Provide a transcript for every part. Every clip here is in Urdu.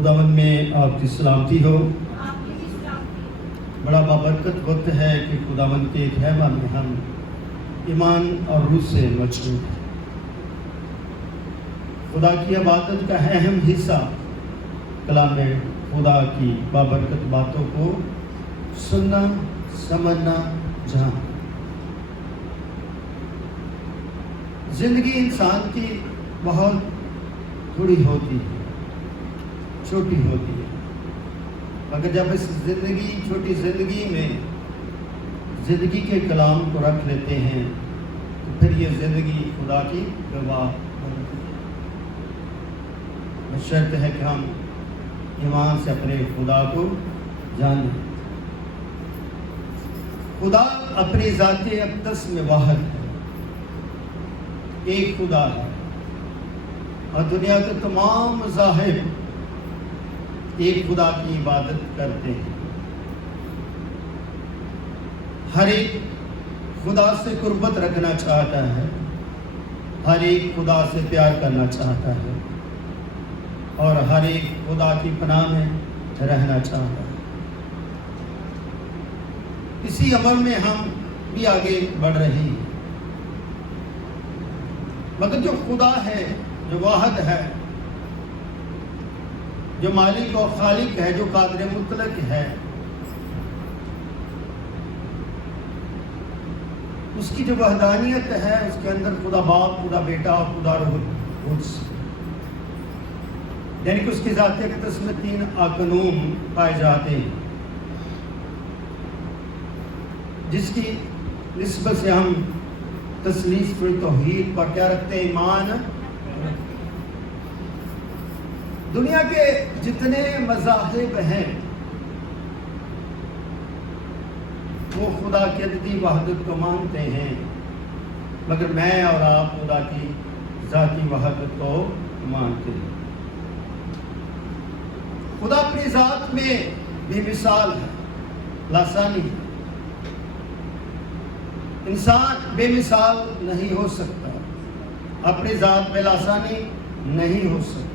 خداوند میں آپ کی سلامتی ہو۔ بڑا بابرکت وقت ہے کہ خداوند کے خیمہ میں ہم ایمان اور روح سے مشغول ہیں۔ خدا کی عبادت کا اہم حصہ کلام خدا کی بابرکت باتوں کو سننا، سمجھنا، جاننا۔ زندگی انسان کی بہت تھوڑی ہوتی ہے، چھوٹی ہوتی ہے، مگر جب اس چھوٹی زندگی میں زندگی کے کلام کو رکھ لیتے ہیں تو پھر یہ زندگی خدا کی گواہ بنتی ہے۔ بشرط ہے کہ ہم ایمان سے اپنے خدا کو جانیں۔ خدا اپنی ذات اقدس میں واحد ہے، ایک خدا ہے، اور دنیا کے تمام مذاہب ایک خدا کی عبادت کرتے ہیں۔ ہر ایک خدا سے قربت رکھنا چاہتا ہے، ہر ایک خدا سے پیار کرنا چاہتا ہے، اور ہر ایک خدا کی پناہ میں رہنا چاہتا ہے۔ اسی عمل میں ہم بھی آگے بڑھ رہے ہیں، مگر جو خدا ہے، جو واحد ہے، جو مالک اور خالق ہے، جو قادر مطلق ہے، اس کی جو وحدانیت ہے، اس کے اندر خدا باپ، خدا بیٹا اور خدا روح القدس، یعنی کہ اس کی ذات اقدس میں 3 اقنوم پائے جاتے ہیں، جس کی نسبت سے ہم تثلیث پر توحید پر کیا رکھتے ہیں؟ ایمان۔ دنیا کے جتنے مذاہب ہیں وہ خدا کی عددی وحدت کو مانتے ہیں، مگر میں اور آپ خدا کی ذاتی وحدت کو مانتے ہیں۔ خدا اپنی ذات میں بے مثال ہے، لاسانی ہے۔ انسان بے مثال نہیں ہو سکتا، اپنی ذات میں لاسانی نہیں ہو سکتا،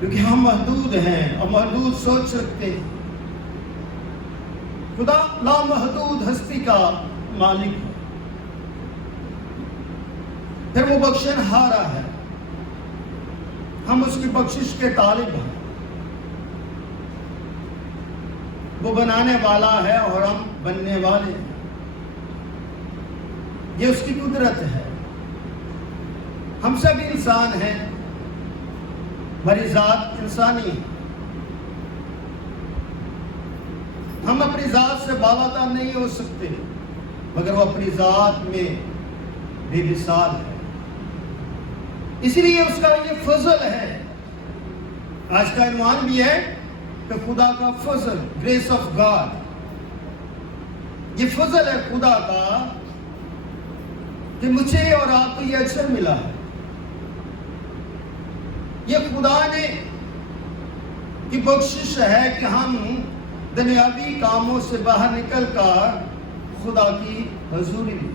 کیونکہ ہم محدود ہیں اور محدود سوچ رکھتے ہیں۔ خدا لامحدود ہستی کا مالک ہے، پھر وہ بخشن ہارا ہے، ہم اس کی بخشش کے طالب ہیں۔ وہ بنانے والا ہے اور ہم بننے والے ہیں، یہ اس کی قدرت ہے۔ ہم سب انسان ہیں، ہماری ذات انسانی ہے، ہم اپنی ذات سے بالاتر نہیں ہو سکتے، مگر وہ اپنی ذات میں بے مثال ہے۔ اسی لیے اس کا یہ فضل ہے، آج کا عنوان بھی ہے کہ خدا کا فضل، گریس آف گاڈ۔ یہ فضل ہے خدا کا کہ مجھے اور آپ کو یہ اجر ملا ہے۔ یہ خدا نے کی بخشش ہے کہ ہم دنیاوی کاموں سے باہر نکل کر خدا کی حضوری میں،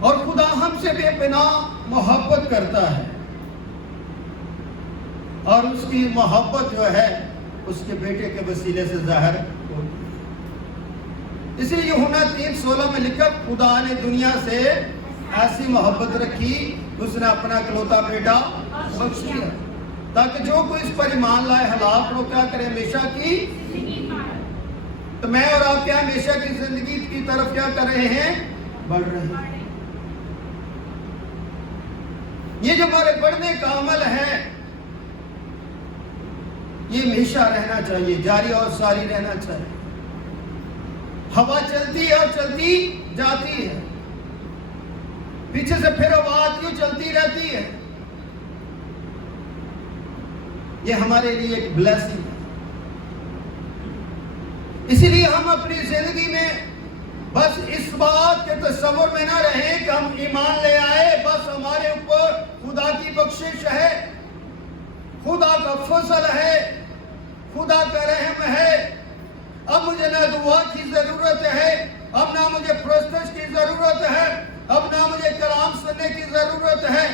اور خدا ہم سے بے پناہ محبت کرتا ہے، اور اس کی محبت جو ہے اس کے بیٹے کے وسیلے سے ظاہر ہوتی ہے۔ اس لیے یوحنا 3:16 میں لکھا، خدا نے دنیا سے ایسی محبت رکھی، اس نے اپنا اکلوتا بیٹا بخش دیا، تاکہ جو کوئی اس پر ایمان لائے ہلاک نہ کیا کرے، ہمیشہ کی زندگی پائے۔ تو میں اور آپ کیا ہمیشہ کی زندگی کی طرف کیا کر رہے ہیں؟ بڑھ رہے ہیں۔ یہ جو ہمارے بڑھنے کا عمل ہے، یہ ہمیشہ رہنا چاہیے، جاری اور ساری رہنا چاہیے۔ ہوا چلتی ہے اور چلتی جاتی ہے، پیچھے سے پھر آواز کیوں چلتی رہتی ہے؟ یہ ہمارے لیے ایک بلیسنگ ہے۔ اسی لیے ہم اپنی زندگی میں بس اس بات کے تصور میں نہ رہیں کہ ہم ایمان لے آئے، بس ہمارے اوپر خدا کی بخشش ہے، خدا کا فضل ہے، خدا کا رحم ہے۔ اب مجھے نہ دعا کی ضرورت ہے، اب نہ مجھے پرستش کی ضرورت ہے، اب نہ مجھے کلام ضرورت ہے،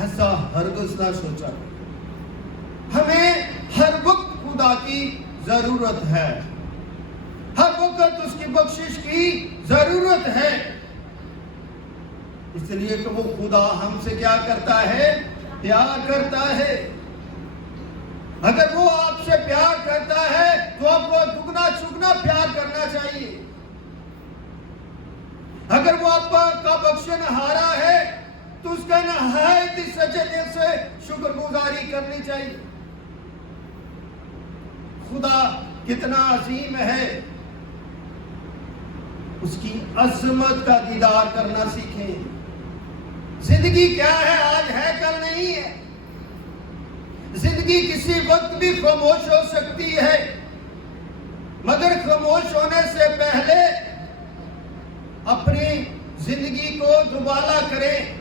ایسا ہرگز نہ سوچا۔ ہمیں ہر وقت خدا کی ضرورت ہے، ہر وقت اس کی بخشش کی ضرورت ہے، اس لیے کہ وہ خدا ہم سے کیا کرتا ہے؟ پیار کرتا ہے۔ اگر وہ آپ سے پیار کرتا ہے تو آپ کو دگنا چگنا پیار کرنا چاہیے۔ اگر وہ آپ کا بخشنہارا ہے تو اس کا نہایت ہی سچے دل سے شکر گزاری کرنی چاہیے۔ خدا کتنا عظیم ہے، اس کی عظمت کا دیدار کرنا سیکھیں۔ زندگی کیا ہے؟ آج ہے، کل نہیں ہے۔ زندگی کسی وقت بھی خاموش ہو سکتی ہے، مگر خاموش ہونے سے پہلے اپنی زندگی کو دوبالا کریں،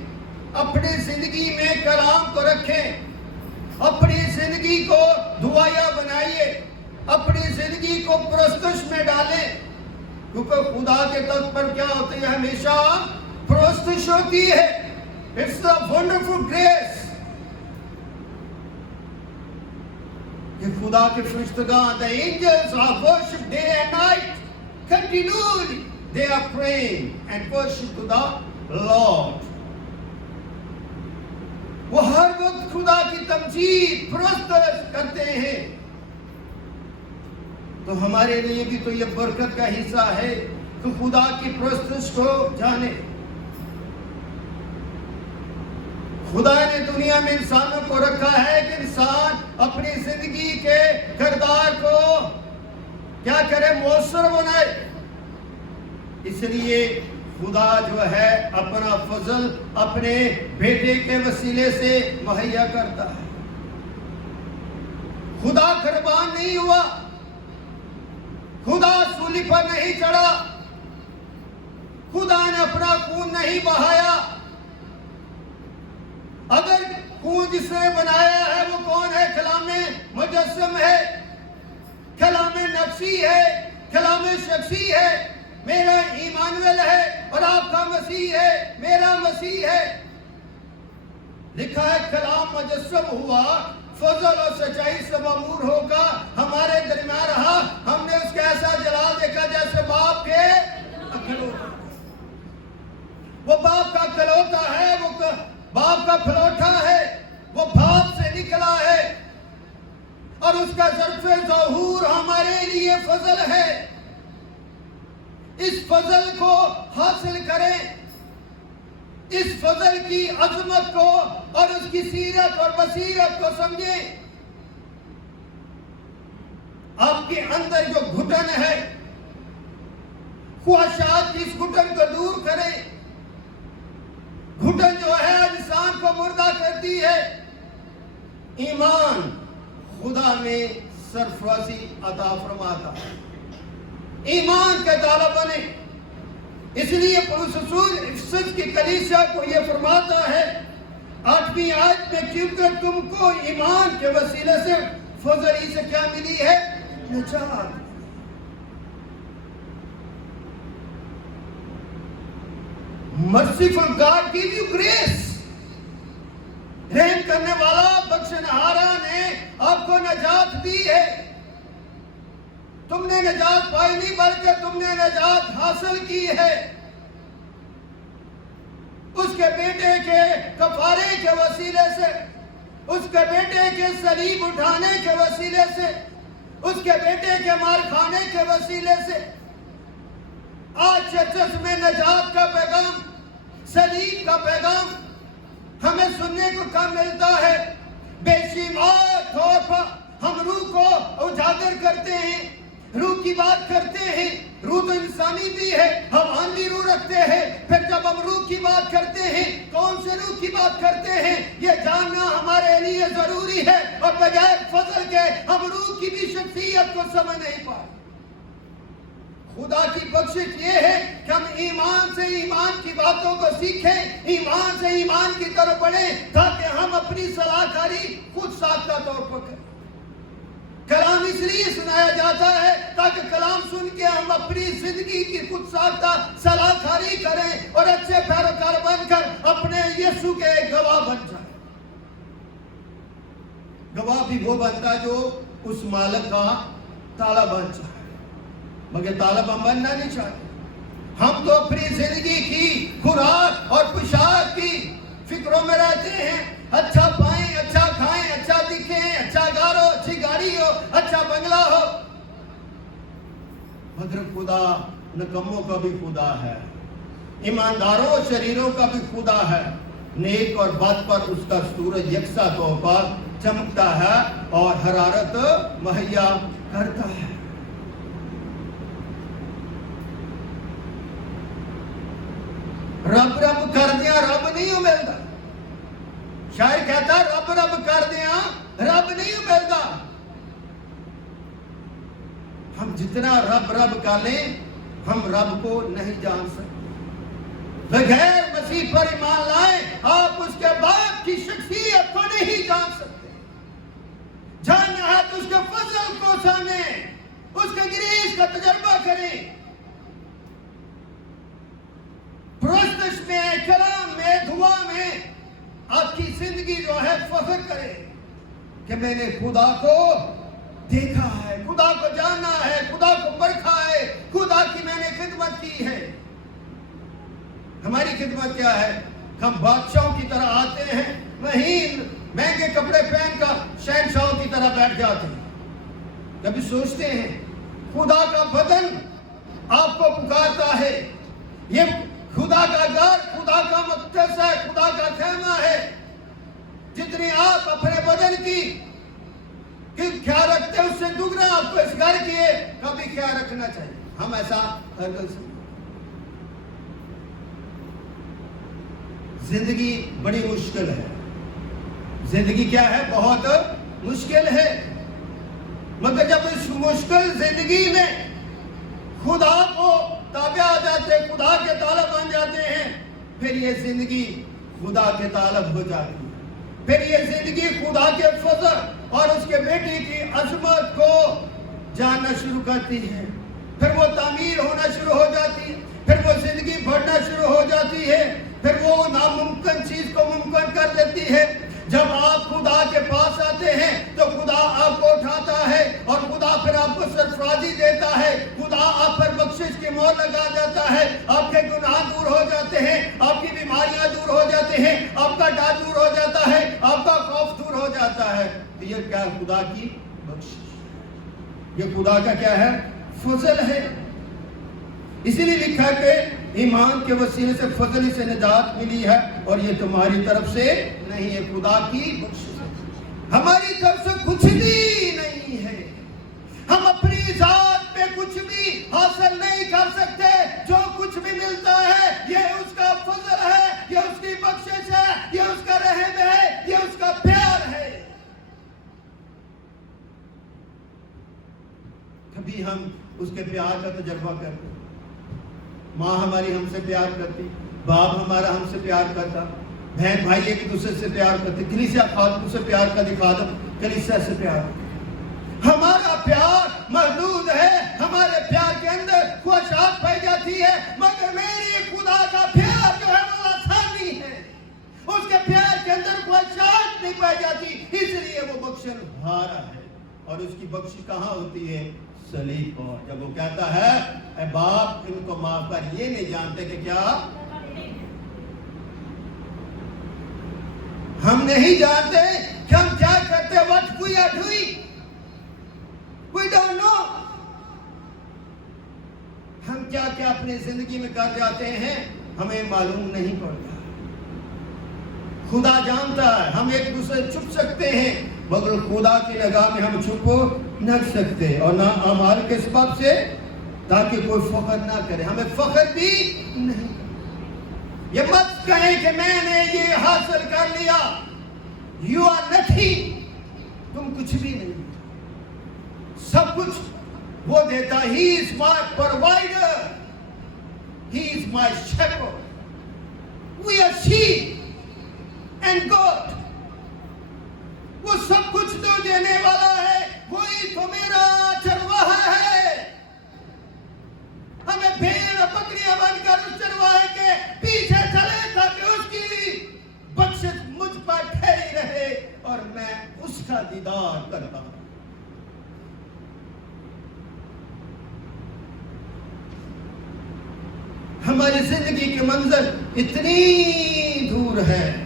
اپنی زندگی میں کلام کو رکھیں، اپنی زندگی کو دعائیہ بنائیے، اپنی زندگی کو پرستش میں ڈالیں، کیونکہ خدا کے تخت پر کیا ہوتی ہے؟ ہمیشہ پرستش ہوتی ہے۔ It's the wonderful grace کہ خدا کے فرشتگان the angels are worship day and night continually they are praying and worship to the Lord۔ وہ ہر وقت خدا کی تمجید پرستش کرتے ہیں۔ تو ہمارے لیے بھی تو یہ برکت کا حصہ ہے کہ خدا کی پرستش کو جانے۔ خدا نے دنیا میں انسانوں کو رکھا ہے کہ انسان اپنی زندگی کے کردار کو کیا کرے؟ مؤثر بنائے۔ اس لیے خدا جو ہے اپنا فضل اپنے بیٹے کے وسیلے سے مہیا کرتا ہے۔ خدا قربان نہیں ہوا، خدا سولی پر نہیں چڑھا، خدا نے اپنا خون نہیں بہایا۔ اگر خون جس نے بنایا ہے وہ کون ہے؟ کلام مجسم ہے، کلام نفسی ہے، کلام شخصی ہے۔ میرا ایمانویل ہے اور آپ کا مسیح ہے، میرا مسیح ہے۔ لکھا ہے کلام مجسم ہوا، فضل اور سچائی سے معمور ہو کر ہمارے درمیان رہا، ہم نے اس کا ایسا جلال دیکھا جیسے باپ کے اکلوتا۔ وہ باپ کا اکلوتا ہے، وہ باپ کا پھلوٹا ہے، وہ باپ سے نکلا ہے، اور اس کا ظرف ظہور ہمارے لیے فضل ہے۔ اس فضل کو حاصل کریں، اس فضل کی عظمت کو اور اس کی سیرت اور بصیرت کو سمجھیں۔ آپ کے اندر جو گھٹن ہے، خواہشات کی اس گھٹن کو دور کریں۔ گھٹن جو ہے انسان کو مردہ کرتی ہے۔ ایمان خدا میں سرفرازی عطا فرماتا ہے۔ ایمان کے طالب بنے۔ اس لیے پولس رسول افسس کی کلیسیا کو یہ فرماتا ہے 8ویں آیت میں، کیونکہ تم کو ایمان کے وسیلے سے فضل ہی سے کیا ملی ہے؟ نجات۔ Merciful God give you grace۔ رحم کرنے والا بخشنہارا نے آپ کو نجات دی ہے۔ تم نے نجات پائی نہیں بلکہ تم نے نجات حاصل کی ہے۔ اس کے بیٹے کے کفارے کے وسیلے سے، اس کے بیٹے کے صلیب اٹھانے کے وسیلے سے، اس کے بیٹے کے مار کھانے کے وسیلے سے آج چرچز میں نجات کا پیغام، صلیب کا پیغام ہمیں سننے کو کم ملتا ہے۔ بے شمار طور پر ہم روح کو اجاگر کرتے ہیں، روح کی بات کرتے ہیں۔ روح تو انسانی بھی ہے، ہم آنلی روح رکھتے ہیں۔ پھر جب ہم روح کی بات کرتے ہیں، کون سے روح کی بات کرتے ہیں یہ جاننا ہمارے لیے ضروری ہے، اور بغیر فضل کے ہم روح کی بھی شخصیت کو سمجھ نہیں پائے۔ خدا کی بخشش یہ ہے کہ ہم ایمان سے ایمان کی باتوں کو سیکھیں، ایمان سے ایمان کی طرف بڑھیں، تاکہ ہم اپنی صلاح کاری خود ساختہ طور پر کریں۔ کلام اس لیے سنایا جاتا ہے تاکہ کلام سن کے ہم اپنی زندگی کی خود ساختہ صلاح کاری کریں اور اچھے پیروکار بن کر اپنے یسوع کے گواہ بن جائے. گواہ بھی وہ بنتا جو اس مالک کا تالا بن جائے. مگر طالب ہم بننا نہیں چاہتے. ہم تو اپنی زندگی کی خوراک اور پوشاک کی فکروں میں رہتے ہیں. اچھا پائیں, اچھا کھائیں, اچھا دکھیں, اچھا گھر ہو, اچھی گاڑی ہو, اچھا بنگلہ ہو. مگر خدا نکموں کا بھی خدا ہے, ایمانداروں اور شریروں کا بھی خدا ہے. نیک اور بد پر اس کا سورج یکساں طور پر چمکتا ہے اور حرارت مہیا کرتا ہے. رب رب کر دیا رب نہیں ملتا. شاعر کہتا رب رب کر دیا رب نہیں ملتا. ہم جتنا رب رب کر لیں ہم رب کو نہیں جان سکتے. بغیر مسیح پر ایمان لائیں آپ اس کے باپ کی شخصیت کو نہیں جان سکتے. جاننا ہے تو اس کے فضل کو جانیں, اس کے گریز کا تجربہ کریں. پرستش میں, کلام میں, دعا میں آپ کی زندگی جو ہے فخر کرے کہ میں نے خدا کو دیکھا ہے, خدا کو جانا ہے, خدا کو پرکھا ہے, خدا کی میں نے خدمت کی ہے. ہماری خدمت کیا ہے؟ ہم بادشاہوں کی طرح آتے ہیں, مہین مہنگے کپڑے پہن کر شہنشاہوں کی طرح بیٹھ جاتے ہیں. کبھی سوچتے ہیں خدا کا بدن آپ کو پکارتا ہے, یہ خدا کا گھر, خدا کا مقدس ہے, خدا کا خیمہ ہے. جتنی آپ اپنے بدن کی خیال رکھتے ہیں اس سے دگنا آپ کو اس گھر کی کبھی خیال رکھنا چاہیے. ہم ایسا ہرگز نہیں. زندگی بڑی مشکل ہے. زندگی کیا ہے؟ بہت مشکل ہے. مگر جب اس مشکل زندگی میں خدا کو تابع آ جاتے, خدا کے طالب بن جاتے ہیں, پھر یہ زندگی خدا کے طالب ہو جاتی ہے. پھر یہ زندگی خدا کے فضل اور اس کے بیٹے کی عظمت کو جاننا شروع کرتی ہے. پھر وہ تعمیر ہونا شروع ہو جاتی ہے. پھر وہ زندگی بڑھنا شروع ہو جاتی ہے. پھر وہ ناممکن چیز کو ممکن کر دیتی ہے. جب آپ خدا کے پاس آتے ہیں تو خدا آپ کو اٹھاتا ہے اور خدا پھر آپ کو سرفرازی دیتا ہے. خدا آپ پر بخشش کی مہر لگا دیتا ہے. آپ کے گناہ دور ہو جاتے ہیں, آپ کی بیماریاں دور ہو جاتے ہیں, آپ کا ڈر دور ہو جاتا ہے, آپ کا خوف دور ہو جاتا ہے. یہ کیا خدا کی بخشش, یہ خدا کا کیا ہے؟ فضل ہے. اسی لیے لکھا کہ ایمان کے وسیلے سے فضل سے نجات ملی ہے اور یہ تمہاری طرف سے نہیں ہے, خدا کی بخشش ہے. ہماری طرف سے کچھ بھی نہیں ہے. ہم اپنی ذات پہ کچھ بھی حاصل نہیں کر سکتے. جو کچھ بھی ملتا ہے یہ اس کا فضل ہے, یہ اس کی بخشش ہے, یہ اس کا رحم ہے, یہ اس کا پیار ہے. کبھی ہم اس کے پیار کا تجربہ کرتے. ماں ہماری ہم سے پیار کرتی, باپ ہمارا ہم سے پیار کرتا, بہن بھائی ایک دوسرے سے پیار کرتے, کلیسیا خادم سے پیار کرتی, خادم کلیسیا سے پیار کرتے. ہمارا پیار محدود ہے, ہمارے پیار کے اندر خواہشات پائی جاتی ہے. مگر میری خدا کا پیار جو ہے وہ آسانی ہے, اس کے پیار کے اندر خواہشات نہیں پائی جاتی. اس لیے وہ بخشن ہارا ہے. اور اس کی بخشش کہاں ہوتی ہے؟ صلیب پر. جب وہ کہتا ہے اے باپ ان کو معاف کر, یہ نہیں جانتے کہ کیا ہم نہیں جانتے کہ ہم کیا کرتے. what we are doing we don't know. ہم کیا کیا اپنی زندگی میں کر جاتے ہیں ہمیں معلوم نہیں پڑتا. خدا جانتا ہے. ہم ایک دوسرے چھپ سکتے ہیں مگر خدا کی نگاہ میں ہم چھپ نہ سکتے, اور نہ اعمال کے سبب سے, تاکہ کوئی فخر نہ کرے. ہمیں فخر بھی نہیں. یہ مت کہیں کہ میں نے یہ حاصل کر لیا. You are nothing. تم کچھ بھی نہیں. سب کچھ وہ دیتا. He is my provider. He is my shepherd. We are sheep and goat. وہ سب کچھ تو دینے والا ہے, وہی تو میرا چرواہا ہے. ہمیں بھیڑ بکریاں بن کر اس چرواہے کے پیچھے ہماری زندگی کی منزل اتنی دور ہے،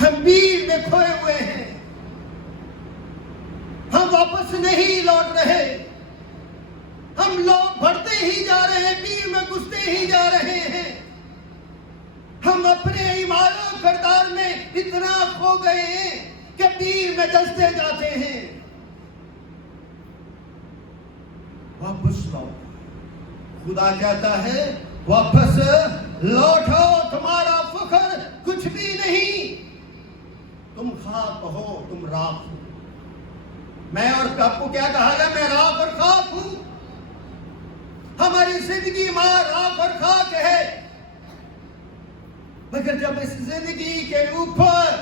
ہم بھیڑ میں کھوئے ہوئے ہیں، ہم واپس نہیں لوٹ رہے، ہم لوگ بڑھتے ہی جا رہے ہیں، بھیڑ میں گھستے ہی جا رہے ہیں، ہم اپنے ایمان و کردار میں اتنا کھو گئے ہیں کہ بھیڑ میں دستے جاتے ہیں۔ واپس لوٹ، خدا کہتا ہے واپس لوٹو، تمہارا فخر کچھ بھی نہیں، تم خاک ہو، تم راکھ ہو۔ میں اور آپ کو کیا کہا گیا؟ میں راکھ اور خاک ہوں۔ ہماری زندگی ماں راکھ اور خاک ہے، مگر جب اس زندگی کے اوپر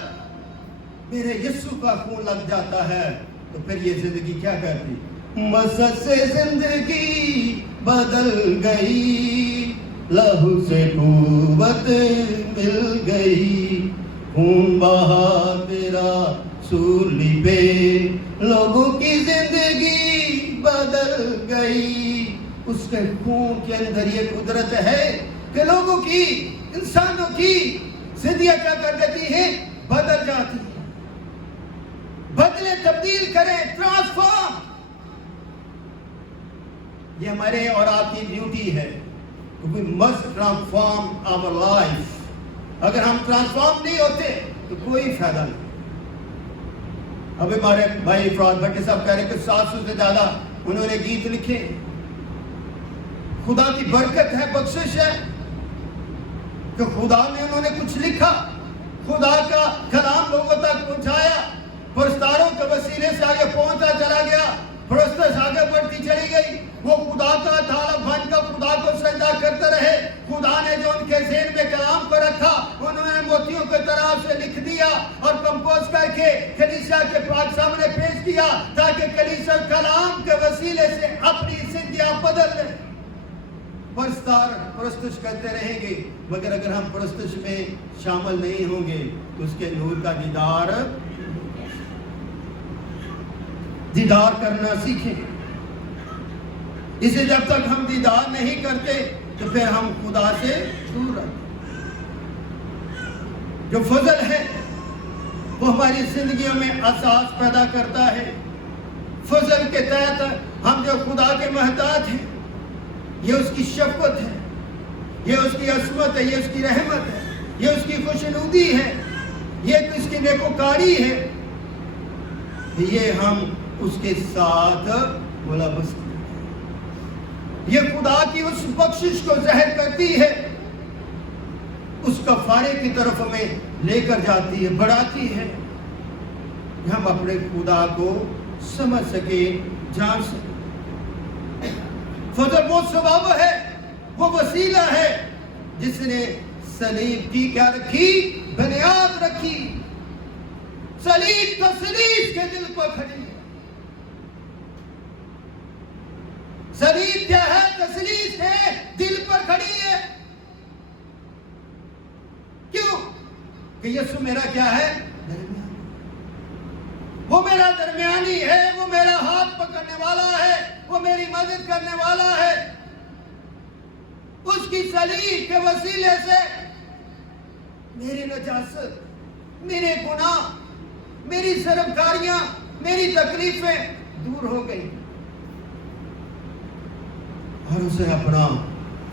میرے یسوع کا خون لگ جاتا ہے تو پھر یہ زندگی کیا کرتی؟ مسجد سے زندگی بدل گئی، لہو سے قوت مل گئی، خون بہا تیرا سولی پہ، لوگوں کی زندگی بدل گئی۔ اس کے خون کے اندر یہ قدرت ہے کہ لوگوں کی، انسانوں کی زندگیاں کیا کر دیتی ہیں؟ بدل جاتی ہیں۔ بدلے، تبدیل کریں، ٹرانسفارم۔ یہ ہمارے اور آپ کی ڈیوٹی ہے۔ We must transform our life۔ اگر ہم ٹرانسفارم نہیں ہوتے تو کوئی فائدہ نہیں۔ اب ہمارے بھائی افراد بھٹی صاحب کہہ رہے کہ 700 سے زیادہ انہوں نے گیت لکھے۔ خدا کی برکت ہے، بخشش ہے کہ خدا نے انہوں نے کچھ لکھا، خدا کا کلام لوگوں تک پہنچایا، پرستاروں کے وسیلے سے آگے پہنچتا چلا گیا، پرستش آگے بڑھتی چلی گئی۔ وہ خدا کا طالب بن کر خدا کو سجدہ کرتے رہے۔ خدا نے جو ان کے ذہن میں کلام کو رکھا انہوں نے موتیوں کے طرح سے لکھ دیا اور کمپوز کر کے کلیسیا کے پاک سامنے پیش کیا تاکہ کلیسیا کلام کے وسیلے سے اپنی زندگیاں بدل لیں۔ پرستار پرستش کرتے رہیں گے، مگر اگر ہم پرستش میں شامل نہیں ہوں گے تو اس کے نور کا دیدار کرنا سیکھیں۔ اسے جب تک ہم دیدار نہیں کرتے تو پھر ہم خدا سے دور رہتے۔ جو فضل ہے وہ ہماری زندگیوں میں احساس پیدا کرتا ہے۔ فضل کے تحت ہم جو خدا کے محتاج ہیں، یہ اس کی شفقت ہے، یہ اس کی عصمت ہے، یہ اس کی رحمت ہے، یہ اس کی خوشنودی ہے، یہ اس کی نیکوکاری ہے، یہ ہم اس کے ساتھ ملوث ہیں۔ یہ خدا کی اس بخشش کو ظاہر کرتی ہے، اس کفارے کی طرف ہمیں لے کر جاتی ہے، بڑھاتی ہے کہ ہم اپنے خدا کو سمجھ سکے، جان سکے۔ فضل وہ سبب ہے، وہ وسیلہ ہے جس نے صلیب کی کیا رکھی؟ بنیاد رکھی۔ صلیب تسلیس کے دل پر کھڑی ہے۔ صلیب کیا ہے؟ تسلیس ہے، دل پر کھڑی ہے۔ کیوں؟ کہ یسوع میرا کیا ہے؟ درمیانی۔ وہ میرا درمیانی ہے، وہ میرا ہاتھ پکڑنے والا ہے، وہ میری مدد کرنے والا ہے۔ اس کی صلیب کے وسیلے سے میری نجاست، میرے گناہ، میری سرکاریاں، میری تکلیفیں دور ہو گئی، اور اسے اپنا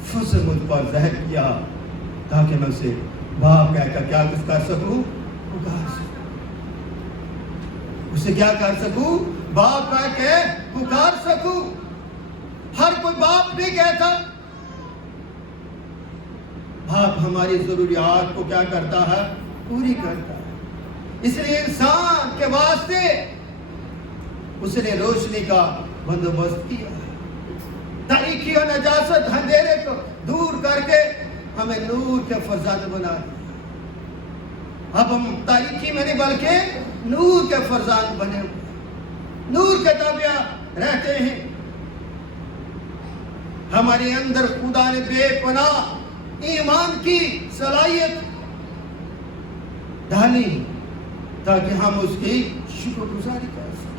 فضل مجھ پر ظاہر کیا تاکہ میں اسے باپ کہہ کر کیا کچھ کر سکوں؟ پکار سکوں۔ اسے کیا کر سکوں؟ باپ کہہ کے پکار سکوں۔ ہر کوئی باپ نہیں کہتا۔ باپ ہماری ضروریات کو کیا کرتا ہے؟ پوری کرتا ہے۔ اس لیے انسان کے واسطے اس نے روشنی کا بندوبست کیا، تاریکی اور نجاست اندھیرے کو دور کر کے ہمیں نور کے فرزند بنا دیا۔ اب ہم تاریکی میں نہیں بلکہ نور کے فرزند بنے ہوئے، نور کے تابع رہتے ہیں۔ ہمارے اندر خدا نے بے پناہ ایمان کی صلاحیت ڈالی تاکہ ہم اس کی شکر گزاری کر سکیں۔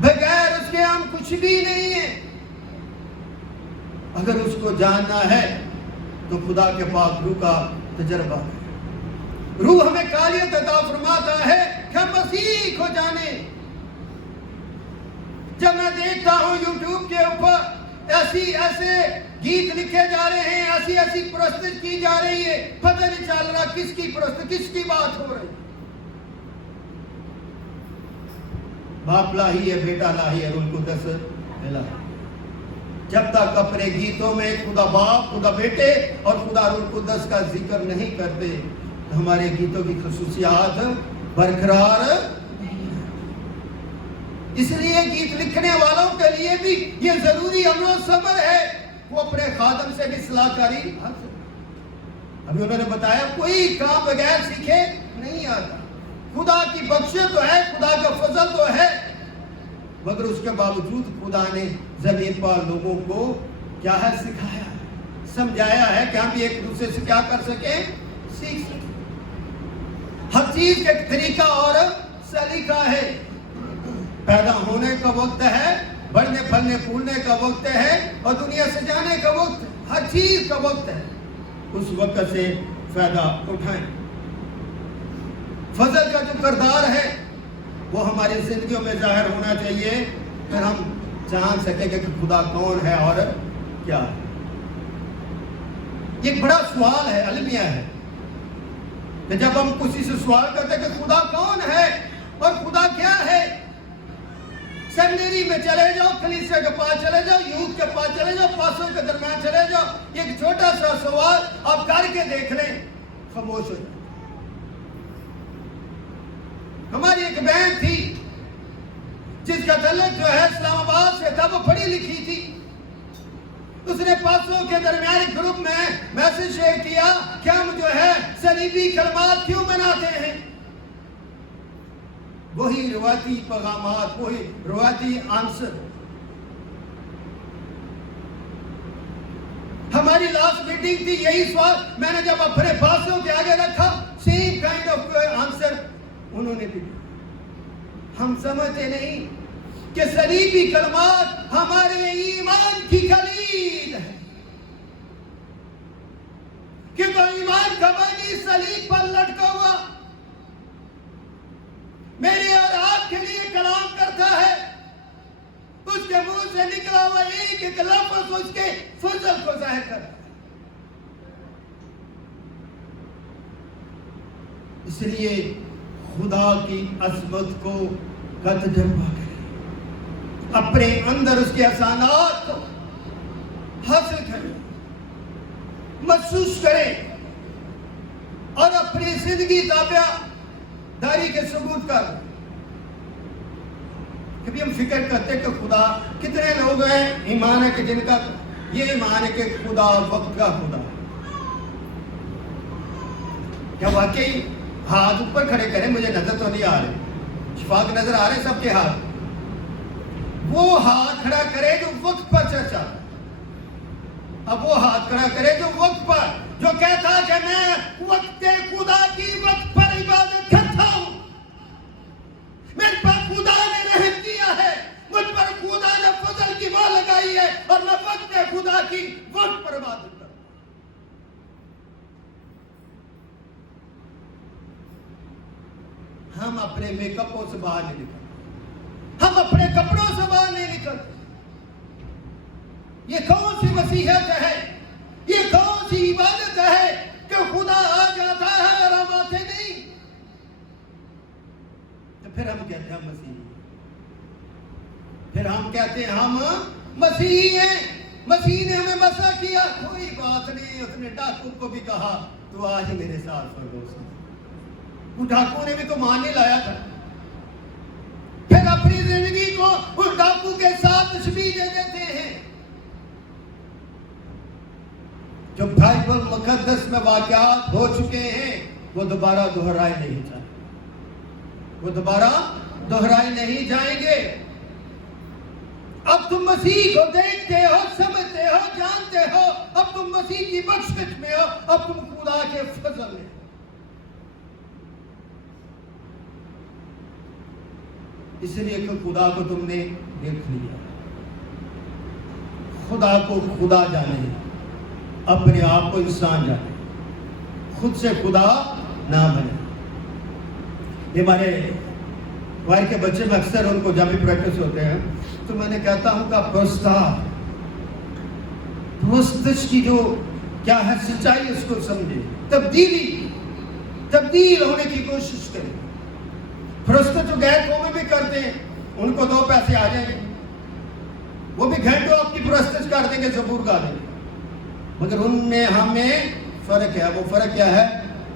بغیر اس کے ہم کچھ بھی نہیں ہیں۔ اگر اس کو جاننا ہے تو خدا کے پاک روح کا تجربہ ہے۔ روح ہمیں قابلیت عطا فرماتا ہے کہ ہم مسیح کو جانیں۔ جب میں دیکھتا ہوں یوٹیوب کے اوپر ایسے گیت لکھے جا رہے ہیں، ایسی پرستش کی جا رہی ہے، پتہ نہیں چل رہا کس کی پرستش، کس کی بات ہو رہی ہے۔ باپ لاہی ہے، بیٹا لاہی ہے، روح القدس ملا ہے۔ جب تک اپنے گیتوں میں خدا باپ، خدا بیٹے اور خدا روح القدس کا ذکر نہیں کرتے تو ہمارے گیتوں کی خصوصیات برقرار نہیں ہے۔ اس لیے گیت لکھنے والوں کے لیے بھی یہ ضروری امر و صبر ہے، وہ اپنے خادم سے بھی صلاح کاری حاصل۔ ابھی انہوں نے بتایا کوئی کام بغیر سیکھے نہیں آتا۔ خدا کی بخشش تو ہے، خدا کا فضل تو ہے، مگر اس کے باوجود خدا نے زمین پر لوگوں کو کیا ہے سکھایا، سمجھایا ہے کہ ہم بھی ایک دوسرے سے کیا کر سکیں، سیکھ سکیں۔ ہر چیز کا ایک طریقہ اور سلیقہ ہے۔ پیدا ہونے کا وقت ہے، بڑھنے پھلنے پھولنے کا وقت ہے، اور دنیا سے جانے کا وقت ہے۔ ہر چیز کا وقت ہے، اس وقت سے فائدہ اٹھائیں۔ فضل کا جو کردار ہے وہ ہماری زندگیوں میں ظاہر ہونا چاہیے، پھر ہم جان سکیں کہ خدا کون ہے اور کیا ہے۔ یہ ایک بڑا سوال ہے، المیہ ہے، کہ جب ہم کسی سے سوال کرتے ہیں کہ خدا کون ہے اور خدا کیا ہے، سیمنری میں چلے جاؤ، کلیسیا کے پاس چلے جاؤ، یوتھ کے پاس چلے جاؤ، پاسوں کے درمیان چلے جاؤ، یہ ایک چھوٹا سا سوال آپ کر کے دیکھ لیں، خاموش ہو جائیں۔ ہماری ایک بہن تھی جس کا تعلق جو ہے اسلام آباد سے تھا، وہ پڑھی لکھی تھی۔ اس نے پاسوں کے درمیان گروپ میں میسج شیئر کیا کہ ہم جو ہے صلیبی کلمات کیوں مناتے ہیں، وہی روایتی پیغامات، وہی روایتی عنصر۔ ہماری لاسٹ میٹنگ تھی، یہی سوال میں نے جب اپنے پاسوں کے آگے رکھا، سیم کائنڈ آف آنسر انہوں نے بھی۔ ہم سمجھتے نہیں کہ صلیبی کلمات ہمارے ایمان کی کلید ہے، کیونکہ ایمان کا معنی صلیب پر لٹکا ہوا میرے اور آپ کے لیے کلام کرتا ہے۔ اس کے منہ سے نکلا ہوا ایک ایک لفظ اس کے فضل کو ظاہر کرتا ہے۔ اس لیے خدا کی عظمت کو کا تجربہ کریں، اپنے اندر اس کے احسانات کو حاصل کریں، محسوس کریں، اور اپنی زندگی تابع داری کے ثبوت کر۔ کبھی ہم فکر کرتے کہ خدا کتنے لوگ ہیں، ایمان ہے کہ جن کا یہ ایمان ہے کہ خدا وقت کا خدا ہے۔ کیا واقعی ہاتھ اوپر کھڑے کریں، مجھے نظر تو نہیں آ رہے، شفاق نظر آ رہے سب کے ہاتھ، وہ ہاتھ کھڑا کرے جو وقت پر چرچا۔ اب وہ ہاتھ کھڑا کرے جو وقت پر، جو کہتا کہ میں وقت خدا کی وقت پر عبادت کرتا ہوں، میرے پر خدا نے رحم کیا ہے، مجھ پر خدا نے فضل کی ماں لگائی ہے، اور میں وقت خدا کی وقت پر عبادت کرتا ہوں۔ ہم اپنے میک اپوں سے باہر نہیں نکلتے، ہم اپنے کپڑوں سے باہر نہیں نکلتے۔ یہ کون سی مسیحیت ہے، یہ کون سی عبادت ہے کہ خدا آ جاتا ہے اور ہم آتے نہیں؟ تو پھر ہم کہتے ہیں ہم مسیحی، پھر ہم کہتے ہیں ہم مسیحی ہیں، مسیح نے ہمیں مسا کیا۔ کوئی بات نہیں، اس نے ڈاکو کو بھی کہا تو آج میرے ساتھ فردوس میں۔ وہ ڈاکو نے بھی تو مان نہیں لایا تھا، پھر اپنی زندگی کو اس ڈاکو کے ساتھ تشبیہ دے دیتے ہیں۔ جو بائبل مقدس میں واقعات ہو چکے ہیں وہ دوبارہ دہرائے نہیں جائیں، وہ دوبارہ دہرائے نہیں جائیں گے۔ اب تم مسیح کو دیکھتے ہو، سمجھتے ہو، جانتے ہو، اب تم مسیح کی بخشش میں ہو، اب تم خدا کے فضل میں ہو۔ اس لیے کہ خدا کو تم نے دیکھ لیا، خدا کو خدا جانے، اپنے آپ کو انسان جانے، خود سے خدا نہ بنے۔ یہ ہمارے وائر کے بچے میں اکثر ان کو جب بھی پریکٹس ہوتے ہیں تو میں نے کہتا ہوں کہ پرستش کی جو کیا ہے سچائی اس کو سمجھے، تبدیل ہونے کی کوشش کریں۔ پرستش جو غیر قومیں بھی کرتے ہیں، ان کو 2 پیسے آ جائیں گے، وہ بھی گھنٹوں آپ کی پرستش کر دیں گے، زبور گا دیں گے، مگر ان میں ہمیں فرق ہے۔ وہ فرق کیا ہے؟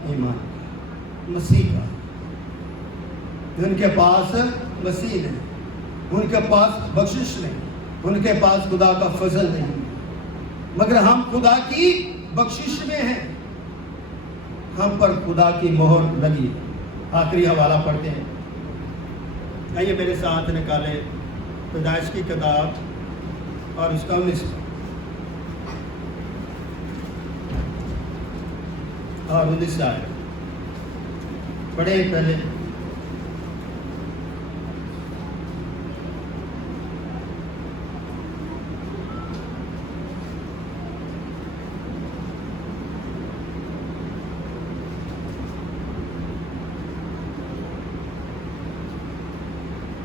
ایمان، مسیح کا۔ ان کے پاس مسیح نہیں، ان کے پاس بخشش نہیں، ان کے پاس خدا کا فضل نہیں، مگر ہم خدا کی بخشش میں ہیں، ہم پر خدا کی مہر لگی۔ آخری حوالہ پڑھتے ہیں، آئیے میرے ساتھ نکالے پیدائش کی کتاب اور اس کا 19 اور 19 آیت پڑھیں پہلے۔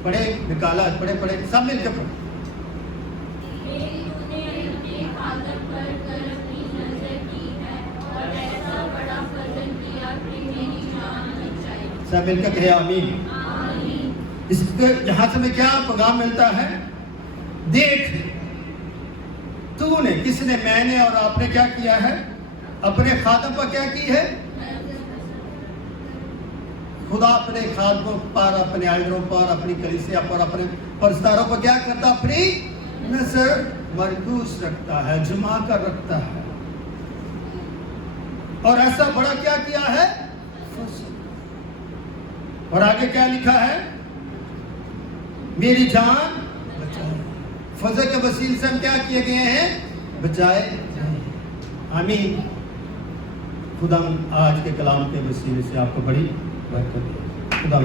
پڑھے نکالا، پڑھے سب مل کے پڑھے۔ سب مل کے کہے آمین۔ اس کے یہاں سے میں کیا پیغام ملتا ہے؟ دیکھ، تو نے، کس نے؟ میں نے اور آپ نے کیا کیا ہے؟ اپنے خادم پر کیا کی ہے؟ خدا اپنے خادموں پر، اپنے آئلوں پر، اپنی کلیسیا پر، اپنے پرستاروں پر کیا کرتا؟ اپنی نظر مرکوز رکھتا ہے، جمع کر رکھتا ہے، اور ایسا بڑا کیا کیا ہے؟ اور آگے کیا لکھا ہے؟ میری جان بچائے۔ فضل کے وسیلے سے ہم کیا کیے گئے ہیں؟ بچائے۔ آمین۔ خدا آج کے کلام کے وسیلے سے آپ کو بڑی برکت دے۔ خدا